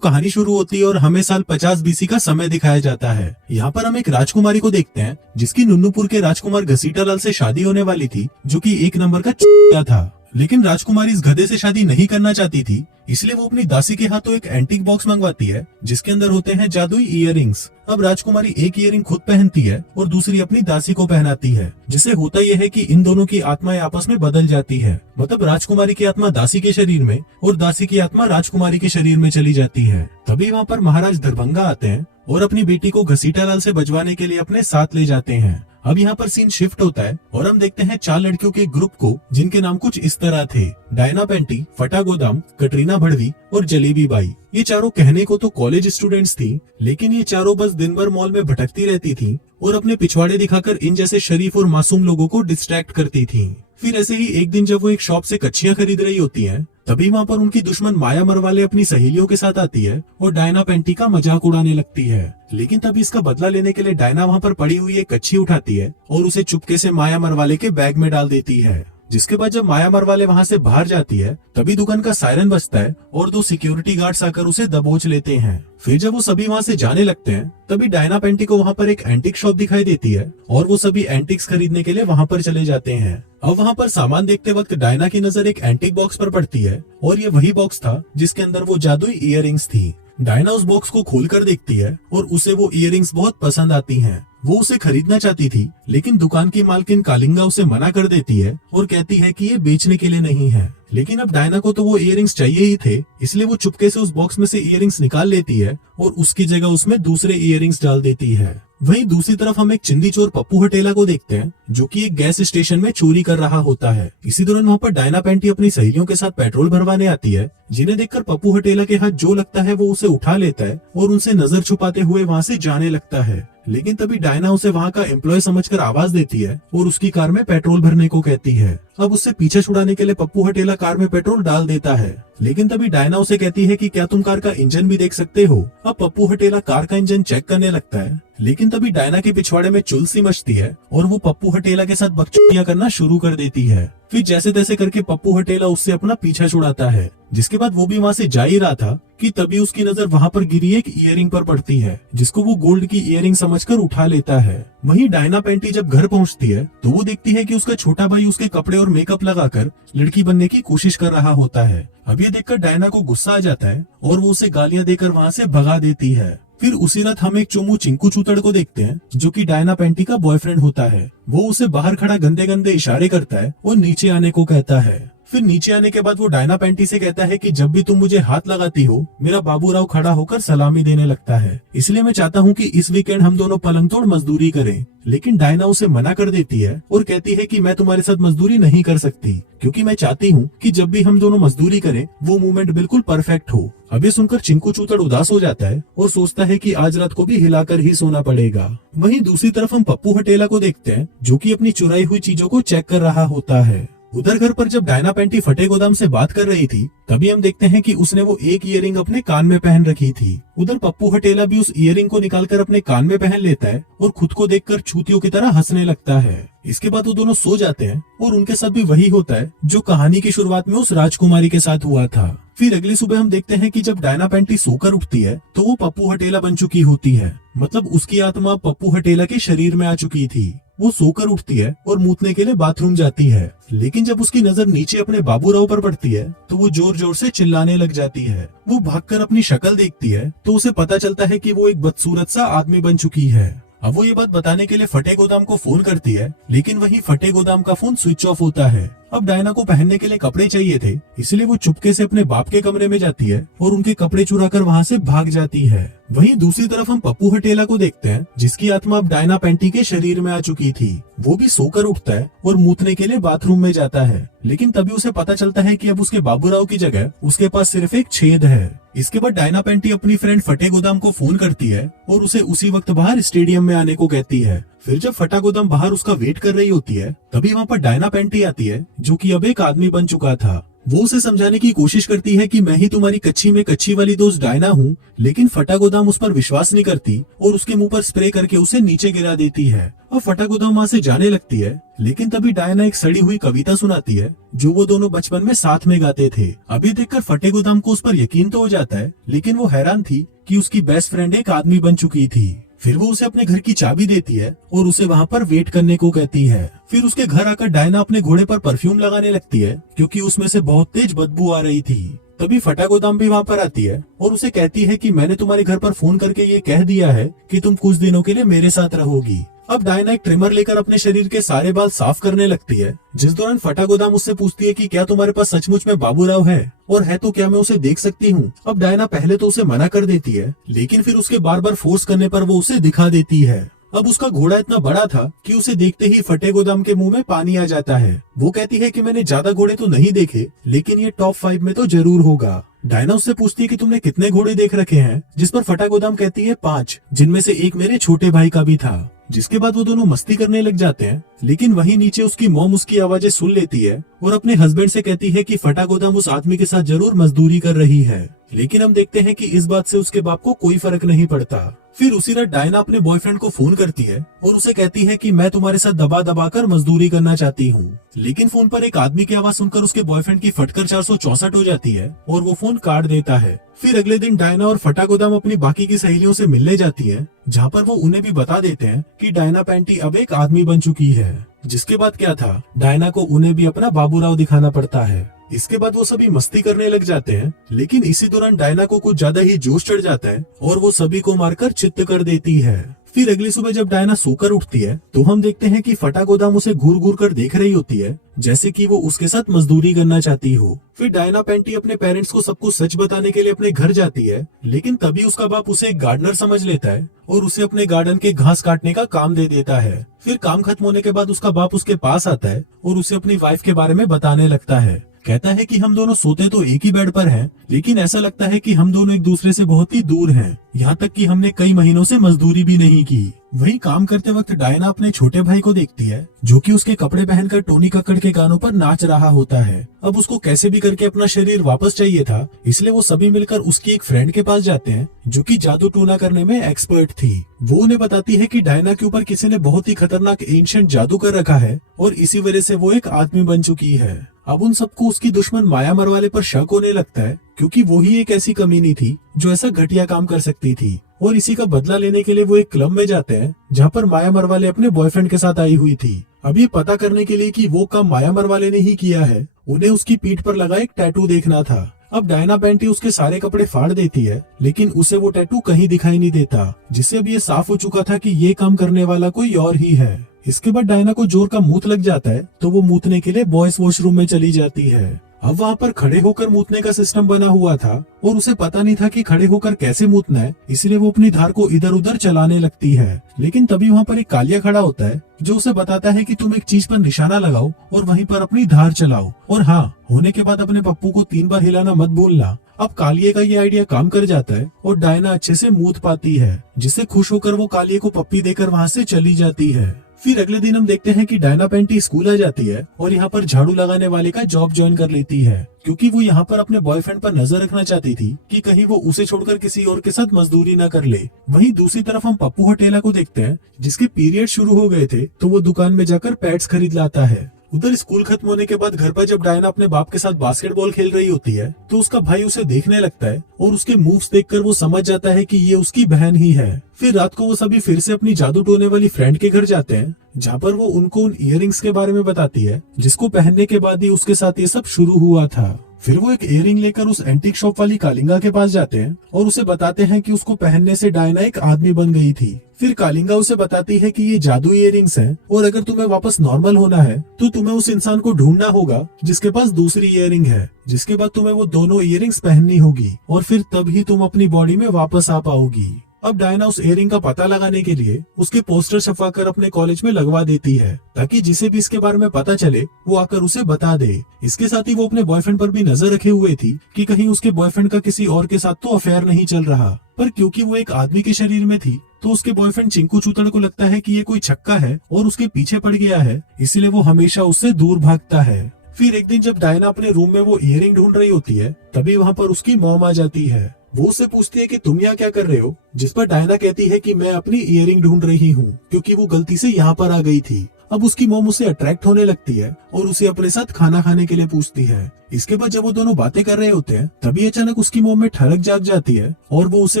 कहानी शुरू होती है और हमें साल 50 बीसी का समय दिखाया जाता है। यहाँ पर हम एक राजकुमारी को देखते हैं जिसकी नुन्नूपुर के राजकुमार घसीटालाल से शादी होने वाली थी, जो कि एक नंबर का चूतिया था। लेकिन राजकुमारी इस गधे से शादी नहीं करना चाहती थी, इसलिए वो अपनी दासी के हाथों एक एंटीक बॉक्स मंगवाती है जिसके अंदर होते हैं जादुई इयररिंग्स। अब राजकुमारी एक इयररिंग खुद पहनती है और दूसरी अपनी दासी को पहनाती है, जिससे होता यह है कि इन दोनों की आत्माएं आपस में बदल जाती है। मतलब राजकुमारी की आत्मा दासी के शरीर में और दासी की आत्मा राजकुमारी के शरीर में चली जाती है। तभी वहाँ पर महाराज दरभंगा आते हैं और अपनी बेटी को घसीटालाल से बचवाने के लिए अपने साथ ले जाते हैं। अब यहाँ पर सीन शिफ्ट होता है और हम देखते हैं 4 लड़कियों के ग्रुप को, जिनके नाम कुछ इस तरह थे: डायना पेंटी, फटा गोदाम, कटरीना भड़वी और जलेबी बाई। ये चारों कहने को तो कॉलेज स्टूडेंट्स थी, लेकिन ये चारों बस दिन भर मॉल में भटकती रहती थी और अपने पिछवाड़े दिखाकर इन जैसे शरीफ और मासूम लोगों को डिस्ट्रैक्ट करती थी। फिर ऐसे ही एक दिन जब वो एक शॉप से कच्चियां खरीद रही होती हैं, तभी वहाँ पर उनकी दुश्मन माया मरवाले अपनी सहेलियों के साथ आती है और डायना पेंटी का मजाक उड़ाने लगती है। लेकिन तभी इसका बदला लेने के लिए डायना वहाँ पर पड़ी हुई एक कच्ची उठाती है और उसे चुपके से माया मरवाले के बैग में डाल देती है। जिसके बाद जब माया मरवाले वहाँ से बाहर जाती है, तभी दुकान का सायरन बजता है और 2 सिक्योरिटी गार्ड्स आकर उसे दबोच लेते हैं। फिर जब वो सभी वहाँ से जाने लगते हैं, तभी डायना पेंटी को वहाँ पर एक एंटिक शॉप दिखाई देती है और वो सभी एंटिक्स खरीदने के लिए वहाँ पर चले जाते हैं। अब वहाँ पर सामान देखते वक्त डायना की नजर एक एंटिक बॉक्स पर पड़ती है और ये वही बॉक्स था जिसके अंदर वो जादुई इयररिंग्स थी। डायना उस बॉक्स को खोलकर देखती है और उसे वो इयररिंग्स बहुत पसंद आती हैं। वो उसे खरीदना चाहती थी, लेकिन दुकान की मालकिन कालिंगा उसे मना कर देती है और कहती है कि ये बेचने के लिए नहीं है। लेकिन अब डायना को तो वो इयररिंग्स चाहिए ही थे, इसलिए वो चुपके से उस बॉक्स में से इयररिंग्स निकाल लेती है और उसकी जगह उसमें दूसरे इयररिंग्स डाल देती है। वहीं दूसरी तरफ हम एक चिंदी चोर पप्पू हटेला को देखते हैं, जो कि एक गैस स्टेशन में चोरी कर रहा होता है। इसी दौरान वहाँ पर डायना पेंटी अपनी सहेलियों के साथ पेट्रोल भरवाने आती है, जिन्हें देखकर पप्पू हटेला के हाथ जो लगता है वो उसे उठा लेता है और उनसे नजर छुपाते हुए वहाँ से जाने लगता है। लेकिन तभी डायना उसे वहाँ का एम्प्लॉय समझकर आवाज देती है और उसकी कार में पेट्रोल भरने को कहती है। अब उससे पीछे छुड़ाने के लिए पप्पू हटेला कार में पेट्रोल डाल देता है, लेकिन तभी डायना उसे कहती है कि क्या तुम कार का इंजन भी देख सकते हो। अब पप्पू हटेला कार का इंजन चेक करने लगता है, लेकिन तभी डायना के पिछवाड़े में चुल सी मचती है और वो पप्पू हटेला के साथ बकचोदियां करना शुरू कर देती है। फिर जैसे तैसे करके पप्पू हटेला उससे अपना पीछा छुड़ाता है, जिसके बाद वो भी वहाँ से जा ही रहा था कि तभी उसकी नजर वहाँ पर गिरी एक इयररिंग पर पड़ती है, जिसको वो गोल्ड की इयररिंग समझकर उठा लेता है। वहीं डायना पेंटी जब घर पहुँचती है तो वो देखती है कि उसका छोटा भाई उसके कपड़े और मेकअप लगाकर लड़की बनने की कोशिश कर रहा होता है। अब ये देखकर डायना को गुस्सा आ जाता है और वो उसे गालियां देकर वहाँ से भगा देती है। फिर उसी रात हम एक चोमू चिंकू चूतड़ को देखते हैं, जो कि डायना पेंटी का बॉयफ्रेंड होता है। वो उसे बाहर खड़ा गंदे गंदे इशारे करता है और नीचे आने को कहता है। फिर नीचे आने के बाद वो डायना पेंटी से कहता है कि जब भी तुम मुझे हाथ लगाती हो, मेरा बाबूराव खड़ा होकर सलामी देने लगता है, इसलिए मैं चाहता हूँ कि इस वीकेंड हम दोनों पलंग तोड़ मजदूरी करें। लेकिन डायना उसे मना कर देती है और कहती है कि मैं तुम्हारे साथ मजदूरी नहीं कर सकती, क्योंकि मैं चाहती हूँ कि जब भी हम दोनों मजदूरी करें वो मूवमेंट बिल्कुल परफेक्ट हो। अब ये सुनकर चिंकू चूतड़ उदास हो जाता है और सोचता है कि आज रात को भी हिलाकर ही सोना पड़ेगा। वहीं दूसरी तरफ हम पप्पू हटेला को देखते हैं, जो कि अपनी चुराई हुई चीजों को चेक कर रहा होता है। उधर घर पर जब डायना पेंटी फटे गोदाम से बात कर रही थी, तभी हम देखते हैं कि उसने वो एक इयररिंग अपने कान में पहन रखी थी। उधर पप्पू हटेला भी उस इयररिंग को निकालकर अपने कान में पहन लेता है और खुद को देखकर छूतियों की तरह हंसने लगता है। इसके बाद वो दोनों सो जाते हैं और उनके साथ भी वही होता है जो कहानी की शुरुआत में उस राजकुमारी के साथ हुआ था। फिर अगली सुबह हम देखते हैं कि जब डायना पेंटी सोकर उठती है तो वो पप्पू हटेला बन चुकी होती है। मतलब उसकी आत्मा पप्पू हटेला के शरीर में आ चुकी थी। वो सोकर उठती है और मूतने के लिए बाथरूम जाती है, लेकिन जब उसकी नजर नीचे अपने बाबूराव पर पड़ती है तो वो जोर जोर से चिल्लाने लग जाती है। वो भागकर अपनी शक्ल देखती है तो उसे पता चलता है कि वो एक बदसूरत सा आदमी बन चुकी है। अब वो ये बात बताने के लिए फटे गोदाम को फोन करती है, लेकिन वहीं फटे गोदाम का फोन स्विच ऑफ होता है। अब डायना को पहनने के लिए कपड़े चाहिए थे, इसलिए वो चुपके से अपने बाप के कमरे में जाती है और उनके कपड़े चुराकर वहाँ से भाग जाती है। वहीं दूसरी तरफ हम पप्पू हटेला को देखते हैं, जिसकी आत्मा अब डायना पेंटी के शरीर में आ चुकी थी। वो भी सोकर उठता है और मूतने के लिए बाथरूम में जाता है, लेकिन तभी उसे पता चलता है कि अब उसके बाबूराव की जगह उसके पास सिर्फ एक छेद है। इसके बाद डायना पेंटी अपनी फ्रेंड फटे गोदाम को फोन करती है और उसे उसी वक्त बाहर स्टेडियम में आने को कहती है। फिर जब फटा गोदाम बाहर उसका वेट कर रही होती है, तभी वहाँ पर डायना पेंटी आती है, जो कि अब एक आदमी बन चुका था। वो उसे समझाने की कोशिश करती है कि मैं ही तुम्हारी कच्ची में कच्ची वाली दोस्त डायना हूँ, लेकिन फटा गोदाम उस पर विश्वास नहीं करती और उसके मुंह पर स्प्रे करके उसे नीचे गिरा देती है। अब फटागोदाम वहाँ से जाने लगती है, लेकिन तभी डायना एक सड़ी हुई कविता सुनाती है जो वो दोनों बचपन में साथ में गाते थे। अभी देखकर फटेगोदाम को उस पर यकीन तो हो जाता है, लेकिन वो हैरान थी कि उसकी बेस्ट फ्रेंड एक आदमी बन चुकी थी। फिर वो उसे अपने घर की चाबी देती है और उसे वहाँ पर वेट करने को कहती है। फिर उसके घर आकर डायना अपने घोड़े पर परफ्यूम लगाने लगती है, क्योंकि उसमें से बहुत तेज बदबू आ रही थी। तभी फटागोदाम भी वहाँ पर आती है और उसे कहती है कि मैंने तुम्हारे घर पर फोन करके ये कह दिया है कि तुम कुछ दिनों के लिए मेरे साथ रहोगी। अब डायना एक ट्रिमर लेकर अपने शरीर के सारे बाल साफ करने लगती है, जिस दौरान फटागोदाम उससे पूछती है कि क्या तुम्हारे पास सचमुच में बाबूराव है, और है तो क्या मैं उसे देख सकती हूँ। अब डायना पहले तो उसे मना कर देती है, लेकिन फिर उसके बार बार फोर्स करने पर वो उसे दिखा देती है। अब उसका घोड़ा इतना बड़ा था कि उसे देखते ही फटेगोदाम के मुंह में पानी आ जाता है। वो कहती है कि मैंने ज्यादा घोड़े तो नहीं देखे, लेकिन ये टॉप 5 में तो जरूर होगा। डायना उससे पूछती है कि तुमने कितने घोड़े देख रखे हैं, जिस पर फटागोदाम कहती है 5, जिनमें से एक मेरे छोटे भाई का भी था। जिसके बाद वो दोनों मस्ती करने लग जाते हैं, लेकिन वहीं नीचे उसकी मॉम उसकी आवाजें सुन लेती है और अपने हस्बैंड से कहती है कि फटागोदाम उस आदमी के साथ जरूर मजदूरी कर रही है। लेकिन हम देखते हैं कि इस बात से उसके बाप को कोई फर्क नहीं पड़ता। फिर उसी रात डायना अपने बॉयफ्रेंड को फोन करती है और उसे कहती है कि मैं तुम्हारे साथ दबा दबा कर मजदूरी करना चाहती हूँ। लेकिन फोन पर एक आदमी की आवाज सुनकर उसके बॉयफ्रेंड की फटकर 464 हो जाती है और वो फोन काट देता है। फिर अगले दिन डायना और फटागोदाम अपनी बाकी की सहेलियों से मिलने जाती है, जहाँ पर वो उन्हें भी बता देते हैं कि डायना पैंटी अब एक आदमी बन चुकी है। जिसके बाद क्या था, डायना को उन्हें भी अपना बाबूराव दिखाना पड़ता है। इसके बाद वो सभी मस्ती करने लग जाते हैं, लेकिन इसी दौरान डायना को कुछ ज्यादा ही जोश चढ़ जाता है और वो सभी को मारकर चित्त कर देती है। फिर अगली सुबह जब डायना सोकर उठती है तो हम देखते हैं कि फटागोदाम उसे घूर घूर कर देख रही होती है, जैसे कि वो उसके साथ मजदूरी करना चाहती हो। फिर डायना पैंटी अपने पेरेंट्स को सब कुछ सच बताने के लिए अपने घर जाती है, लेकिन तभी उसका बाप उसे एक गार्डनर समझ लेता है और उसे अपने गार्डन के घास काटने का काम दे देता है। फिर काम खत्म होने के बाद उसका बाप उसके पास आता है और उसे अपनी वाइफ के बारे में बताने लगता है। कहता है कि हम दोनों सोते तो एक ही बेड पर हैं, लेकिन ऐसा लगता है कि हम दोनों एक दूसरे से बहुत ही दूर हैं। यहाँ तक कि हमने कई महीनों से मजदूरी भी नहीं की। वहीं काम करते वक्त डायना अपने छोटे भाई को देखती है, जो कि उसके कपड़े पहनकर टोनी कक्कड़ के गानों पर नाच रहा होता है। अब उसको कैसे भी करके अपना शरीर वापस चाहिए था, इसलिए वो सभी मिलकर उसकी एक फ्रेंड के पास जाते हैं, जो कि जादू टूना करने में एक्सपर्ट थी। वो उन्हें बताती है कि डायना के ऊपर किसी ने बहुत ही खतरनाक एंशिएंट जादू कर रखा है और इसी वजह से वो एक आदमी बन चुकी है। अब उन सबको उसकी दुश्मन माया मरवाले पर शक होने लगता है, क्योंकि वो ही एक ऐसी कमीनी थी जो ऐसा घटिया काम कर सकती थी। और इसी का बदला लेने के लिए वो एक क्लब में जाते हैं, जहाँ पर माया मरवाले अपने बॉयफ्रेंड के साथ आई हुई थी। अब ये पता करने के लिए कि वो काम माया मरवाले ने ही किया है, उन्हें उसकी पीठ पर लगा एक टैटू देखना था। अब डायना पैंटी उसके सारे कपड़े फाड़ देती है, लेकिन उसे वो टैटू कहीं दिखाई नहीं देता, जिससे अब ये साफ हो चुका था कि ये काम करने वाला कोई और ही है। इसके बाद डायना को जोर का मूत लग जाता है, तो वो मूतने के लिए बॉयज वॉशरूम में चली जाती है। अब वहाँ पर खड़े होकर मूतने का सिस्टम बना हुआ था और उसे पता नहीं था कि खड़े होकर कैसे मूतना है, इसलिए वो अपनी धार को इधर उधर चलाने लगती है। लेकिन तभी वहाँ पर एक कालिया खड़ा होता है, जो उसे बताता है कि तुम एक चीज पर निशाना लगाओ और वहीं पर अपनी धार चलाओ, और हाँ, होने के बाद अपने पप्पू को 3 बार हिलाना मत भूलना। अब कालिये का ये आइडिया काम कर जाता है और डायना अच्छे से मूत पाती है, जिससे खुश होकर वो कालिये को पप्पी देकर वहाँ से चली जाती है। फिर अगले दिन हम देखते हैं कि डायना पैंटी स्कूल आ जाती है और यहाँ पर झाड़ू लगाने वाले का जॉब ज्वाइन कर लेती है, क्योंकि वो यहाँ पर अपने बॉयफ्रेंड पर नजर रखना चाहती थी कि कहीं वो उसे छोड़कर किसी और के साथ मजदूरी न कर ले। वहीं दूसरी तरफ हम पप्पू हटेला को देखते हैं, जिसके पीरियड शुरू हो गए थे, तो वो दुकान में जाकर पैड्स खरीद लाता है। उधर स्कूल खत्म होने के बाद घर पर जब डायना अपने बाप के साथ बास्केटबॉल खेल रही होती है, तो उसका भाई उसे देखने लगता है और उसके मूव्स देखकर वो समझ जाता है कि ये उसकी बहन ही है। फिर रात को वो सभी फिर से अपनी जादू टोने वाली फ्रेंड के घर जाते हैं, जहाँ पर वो उनको उन इयररिंग्स के बारे में बताती है, जिसको पहनने के बाद ही उसके साथ ये सब शुरू हुआ था। फिर वो एक इयररिंग लेकर उस एंटीक शॉप वाली कालिंगा के पास जाते हैं और उसे बताते हैं कि उसको पहनने से डायना एक आदमी बन गई थी। फिर कालिंगा उसे बताती है कि ये जादू इयररिंग्स हैं और अगर तुम्हें वापस नॉर्मल होना है तो तुम्हें उस इंसान को ढूंढना होगा जिसके पास दूसरी इयररिंग है, जिसके बाद तुम्हें वो दोनों इयररिंग्स पहननी होगी और फिर तभी तुम अपनी बॉडी में वापस आ पाओगी। अब डायना उस इयररिंग का पता लगाने के लिए उसके पोस्टर छपवाकर अपने कॉलेज में लगवा देती है, ताकि जिसे भी इसके बारे में पता चले वो आकर उसे बता दे। इसके साथ ही वो अपने बॉयफ्रेंड पर भी नजर रखे हुए थी कि कहीं उसके बॉयफ्रेंड का किसी और के साथ तो अफेयर नहीं चल रहा, पर क्योंकि वो एक आदमी के शरीर में थी तो उसके बॉयफ्रेंड चिंकू चूतड़ को लगता है कि ये कोई छक्का है और उसके पीछे पड़ गया है, इसलिए वो हमेशा उससे दूर भागता है। फिर एक दिन जब डायना अपने रूम में वो इयररिंग ढूंढ रही होती है, तभी वहाँ पर उसकी मॉम आ जाती है। वो उससे पूछती है कि तुम यहाँ क्या कर रहे हो, जिस पर डायना कहती है कि मैं अपनी इयररिंग ढूंढ रही हूँ क्योंकि वो गलती से यहाँ पर आ गई थी। अब उसकी मॉम उसे अट्रैक्ट होने लगती है और उसे अपने साथ खाना खाने के लिए पूछती है। इसके बाद जब वो दोनों बातें कर रहे होते हैं तभी अचानक उसकी मॉम में ठनक जाग जाती है और वो उसे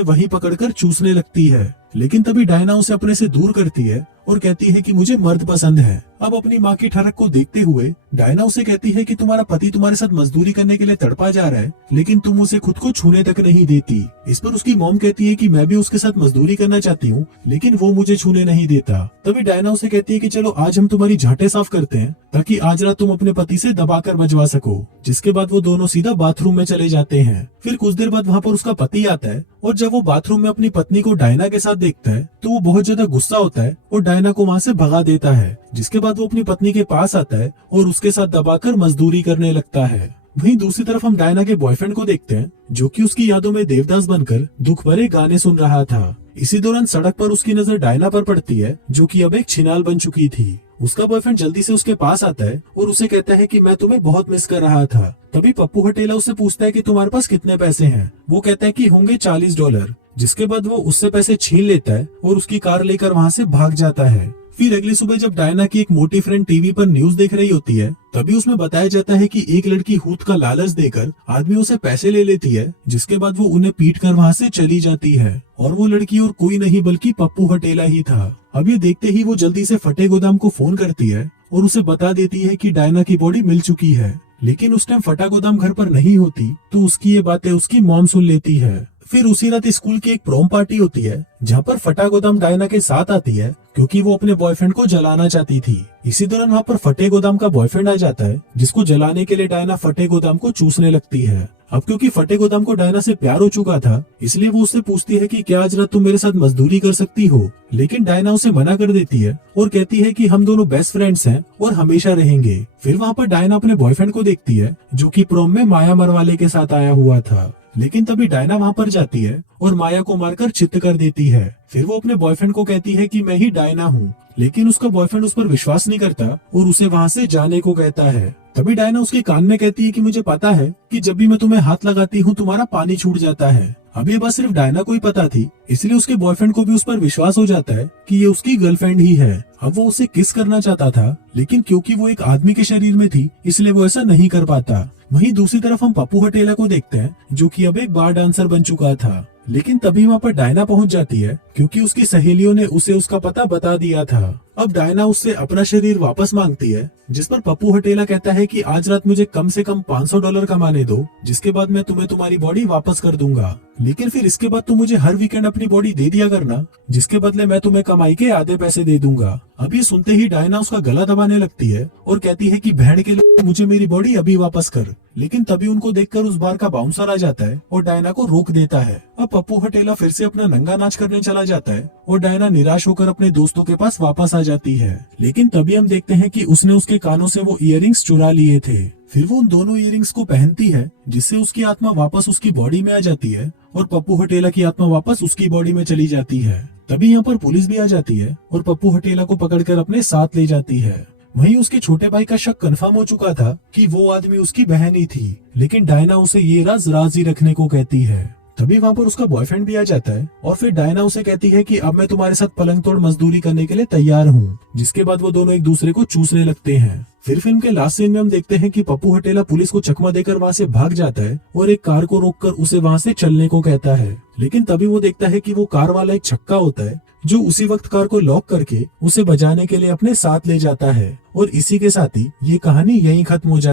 वहीं पकड़कर चूसने लगती है। लेकिन तभी डायना उसे अपने से दूर करती है और कहती है कि मुझे मर्द पसंद है। अब अपनी माँ की ठनक को देखते हुए डायना उसे कहती है कि तुम्हारा पति तुम्हारे साथ मजदूरी करने के लिए तड़पा जा रहा है, लेकिन तुम उसे खुद को छूने तक नहीं देती। इस पर उसकी मॉम कहती है कि मैं भी उसके साथ मजदूरी करना चाहती हूँ, लेकिन वो मुझे छूने नहीं देता। तभी डायना उसे कहती है कि चलो आज हम तुम्हारी झाटे साफ करते हैं ताकि आज रात तुम अपने पति से दबाकर बजवा सको। जिसके बाद वो दोनों सीधा बाथरूम में चले जाते हैं। फिर कुछ देर बाद वहाँ पर उसका पति आता है और जब वो बाथरूम में अपनी पत्नी को डायना के साथ देखता है तो वो बहुत ज्यादा गुस्सा होता है और डायना को वहाँ से भगा देता है। जिसके बाद वो अपनी पत्नी के पास आता है और उसके साथ दबाकर मजदूरी करने लगता है। वहीं दूसरी तरफ हम डायना के बॉयफ्रेंड को देखते हैं जो कि उसकी यादों में देवदास बनकर दुख भरे गाने सुन रहा था। इसी दौरान सड़क पर उसकी नजर डायना पर पड़ती है जो कि अब एक छिनाल बन चुकी थी। उसका बॉयफ्रेंड जल्दी से उसके पास आता है और उसे कहता है कि मैं तुम्हें बहुत मिस कर रहा था। तभी पप्पू हटेला उससे पूछता है कि तुम्हारे पास कितने पैसे हैं। वो कहता है कि होंगे $40। जिसके बाद वो उससे पैसे छीन लेता है और उसकी कार लेकर वहाँ से भाग जाता है। फिर अगली सुबह जब डायना की एक मोटी फ्रेंड टीवी पर न्यूज देख रही होती है तभी उसमें बताया जाता है कि एक लड़की हुत का लालच देकर आदमियों से पैसे ले लेती है, जिसके बाद वो उन्हें पीट कर वहाँ से चली जाती है। और वो लड़की और कोई नहीं बल्कि पप्पू हटेला ही था। अब ये देखते ही वो जल्दी से फटे गोदाम को फोन करती है और उसे बता देती है कि डायना की बॉडी मिल चुकी है। लेकिन उस टाइम फटा गोदाम घर पर नहीं होती तो उसकी ये बातें उसकी मॉम सुन लेती है। फिर उसी रात स्कूल की एक प्रोम पार्टी होती है जहाँ पर फटा गोदाम डायना के साथ आती है क्योंकि वो अपने बॉयफ्रेंड को जलाना चाहती थी। इसी दौरान वहाँ पर फटे गोदाम का बॉयफ्रेंड आ जाता है जिसको जलाने के लिए डायना फटे गोदाम को चूसने लगती है। अब क्योंकि फटे गोदाम को डायना से प्यार हो चुका था इसलिए वो उससे पूछती है कि क्या आज रात तुम मेरे साथ मजदूरी कर सकती हो, लेकिन डायना उसे मना कर देती है और कहती है कि हम दोनों बेस्ट फ्रेंड्स हैं और हमेशा रहेंगे। फिर वहाँ पर डायना अपने बॉयफ्रेंड को देखती है जो कि प्रोम में माया मरवाले के साथ आया हुआ था। लेकिन तभी डायना वहाँ पर जाती है और माया को मारकर चित्त कर देती है। फिर वो अपने बॉयफ्रेंड को कहती है कि मैं ही डायना हूँ, लेकिन उसका बॉयफ्रेंड उस पर विश्वास नहीं करता और उसे वहाँ से जाने को कहता है। तभी डायना उसके कान में कहती है कि मुझे पता है कि जब भी मैं तुम्हें हाथ लगाती हूँ तुम्हारा पानी छूट जाता है। अब ये बात सिर्फ डायना को ही पता थी, इसलिए उसके बॉयफ्रेंड को भी उस पर विश्वास हो जाता है कि ये उसकी गर्लफ्रेंड ही है। अब वो उसे किस करना चाहता था, लेकिन क्योंकि वो एक आदमी के शरीर में थी इसलिए वो ऐसा नहीं कर पाता। वहीं दूसरी तरफ हम पप्पू हटेला को देखते हैं जो कि अब एक बार डांसर बन चुका था। लेकिन तभी वहाँ पर डायना पहुँच जाती है क्योंकि उसकी सहेलियों ने उसे उसका पता बता दिया था। अब डायना उससे अपना शरीर वापस मांगती है, जिस पर पप्पू हटेला कहता है कि आज रात मुझे कम से कम $500 कमाने दो, जिसके बाद मैं तुम्हें तुम्हारी बॉडी वापस कर दूंगा। लेकिन फिर इसके बाद तुम मुझे हर वीकेंड अपनी बॉडी दे दिया करना, जिसके बदले मैं तुम्हें कमाई के आधे पैसे दे दूंगा। अब ये सुनते ही डायना उसका गला दबाने लगती है और कहती है कि बहन के लिए मुझे मेरी बॉडी अभी वापस कर। लेकिन तभी उनको देखकर उस बार का बाउंसर आ जाता है और डायना को रोक देता है। अब पप्पू हटेला फिर से अपना नंगा नाच करने चला जाता है और डायना निराश होकर अपने दोस्तों के पास वापस आ जाती है। लेकिन तभी हम देखते हैं कि उसने उसके कानों से वो इयररिंग्स चुरा लिए थे। फिर वो उन दोनों इयररिंग्स को पहनती है, जिससे उसकी आत्मा वापस उसकी बॉडी में आ जाती है और पप्पू हटेला की आत्मा वापस उसकी बॉडी में चली जाती है। तभी यहाँ पर पुलिस भी आ जाती है और पप्पू हटेला को पकड़कर अपने साथ ले जाती है। वहीं उसके छोटे भाई का शक कंफर्म हो चुका था कि वो आदमी उसकी बहन ही थी, लेकिन डायना उसे ये राज राजी रखने को कहती है। तभी वहाँ पर उसका बॉयफ्रेंड भी आ जाता है और फिर डायना उसे कहती है कि अब मैं तुम्हारे साथ पलंग तोड़ मजदूरी करने के लिए तैयार हूँ, जिसके बाद वो दोनों एक दूसरे को चूसने लगते हैं। फिर फिल्म के लास्ट सीन में हम देखते हैं कि पप्पू हटेला पुलिस को चकमा देकर वहाँ से भाग जाता है और एक कार को रोककर उसे वहाँ से चलने को कहता है। लेकिन तभी वो देखता है कि वो कार वाला एक छक्का होता है जो उसी वक्त कार को लॉक करके उसे बजाने के लिए अपने साथ ले जाता है। और इसी के साथ ही ये कहानी यहीं खत्म हो जाती है।